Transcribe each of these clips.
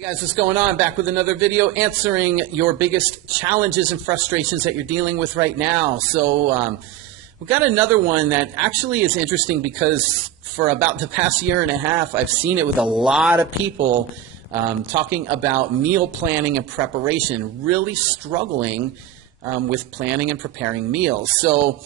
Hey guys, what's going on? Back with another video answering your biggest challenges and frustrations that you're dealing with right now. So we've got another one that actually is interesting because for about the past year and a half, I've seen it with a lot of people talking about meal planning and preparation, really struggling with planning and preparing meals. So,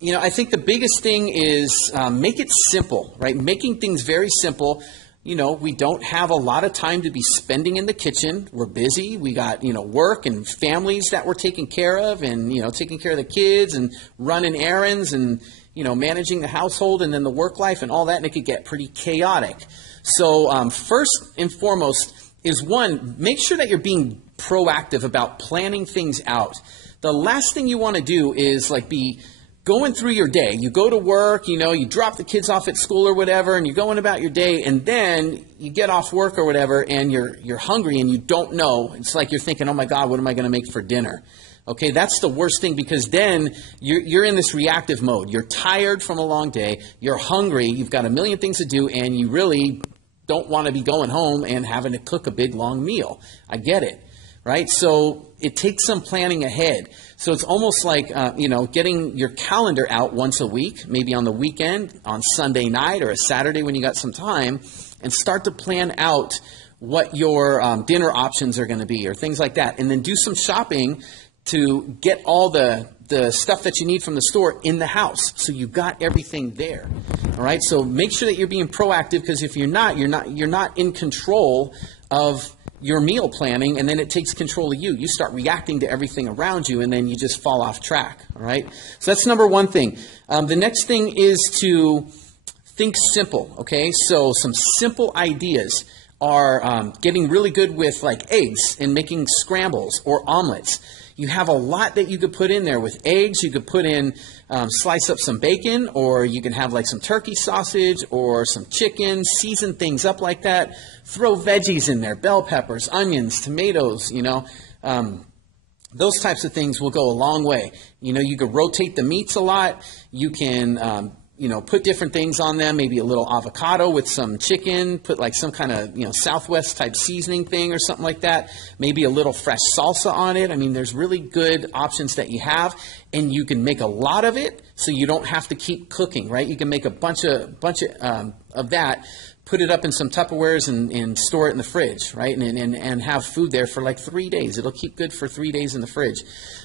you know, I think the biggest thing is make it simple, right? Making things very simple. You know, we don't have a lot of time to be spending in the kitchen. We're busy. We got, work and families that we're taking care of and, taking care of the kids and running errands and, managing the household and then the work life and all that. And it could get pretty chaotic. So first and foremost is one, make sure that you're being proactive about planning things out. The last thing you want to do is be going through your day. You go to work, you drop the kids off at school or whatever, and you're going about your day, and then you get off work or whatever, and you're hungry and you don't know. It's like you're thinking, oh my God, what am I going to make for dinner? Okay, that's the worst thing because then you're in this reactive mode. You're tired from a long day. You're hungry. You've got a million things to do, and you really don't want to be going home and having to cook a big, long meal. I get it. Right? So it takes some planning ahead. So it's almost like, getting your calendar out once a week, maybe on the weekend, on Sunday night or a Saturday when you got some time, and start to plan out what your dinner options are going to be or things like that. And then do some shopping to get all the stuff that you need from the store in the house. So you got everything there. All right? So make sure that you're being proactive because if you're not in control of your meal planning, and then it takes control of you. You start reacting to everything around you, and then you just fall off track, all right? So that's number one thing. The next thing is to think simple, okay? So some simple ideas are getting really good with eggs and making scrambles or omelets. You have a lot that you could put in there with eggs. You could put in, slice up some bacon, or you can have some turkey sausage or some chicken, season things up like that. Throw veggies in there, bell peppers, onions, tomatoes, those types of things will go a long way. You could rotate the meats a lot. You can, put different things on them, maybe a little avocado with some chicken, put some kind of, Southwest type seasoning thing or something like that. Maybe a little fresh salsa on it. I mean, there's really good options that you have, and you can make a lot of it so you don't have to keep cooking, right? You can make a bunch of that, put it up in some Tupperwares and store it in the fridge, right? And have food there for 3 days. It'll keep good for 3 days in the fridge.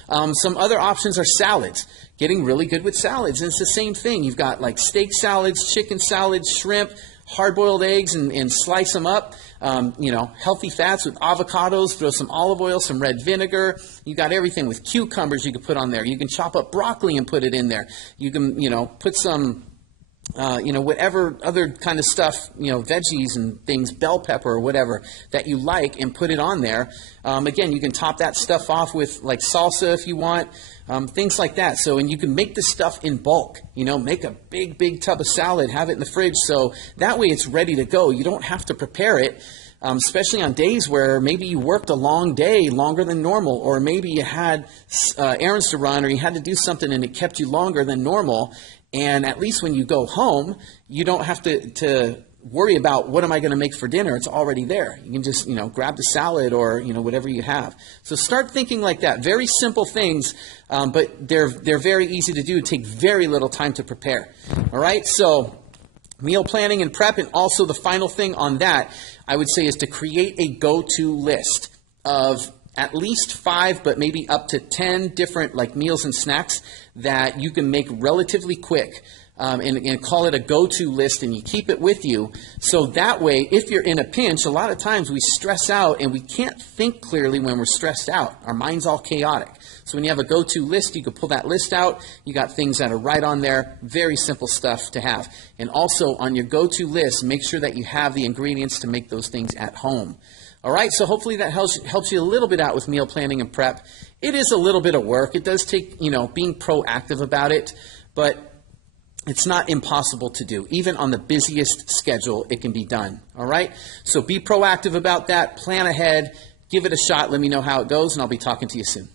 Some other options are salads. Getting really good with salads. And it's the same thing. You've got steak salads, chicken salads, shrimp, hard-boiled eggs, and slice them up. Healthy fats with avocados. Throw some olive oil, some red vinegar. You got everything with cucumbers you can put on there. You can chop up broccoli and put it in there. You can, put some whatever other kind of stuff, veggies and things, bell pepper or whatever that you like, and put it on there. Again, you can top that stuff off with salsa if you want, things like that. So, and you can make this stuff in bulk, make a big tub of salad, have it in the fridge. So that way it's ready to go. You don't have to prepare it. Especially on days where maybe you worked a long day, longer than normal, or maybe you had errands to run, or you had to do something and it kept you longer than normal. And at least when you go home, you don't have to worry about what am I going to make for dinner. It's already there. You can just, grab the salad or, whatever you have. So start thinking like that. Very simple things, but they're very easy to do. Take very little time to prepare. All right. So meal planning and prep. And also the final thing on that, I would say, is to create a go-to list of at least 5, but maybe up to 10 different meals and snacks that you can make relatively quick, and call it a go-to list, and you keep it with you. So that way, if you're in a pinch, a lot of times we stress out and we can't think clearly when we're stressed out. Our mind's all chaotic. So when you have a go-to list, you can pull that list out. You got things that are right on there. Very simple stuff to have. And also on your go-to list, make sure that you have the ingredients to make those things at home. All right, so hopefully that helps you a little bit out with meal planning and prep. It is a little bit of work. It does take, being proactive about it, but it's not impossible to do. Even on the busiest schedule, it can be done. All right, so be proactive about that. Plan ahead. Give it a shot. Let me know how it goes, and I'll be talking to you soon.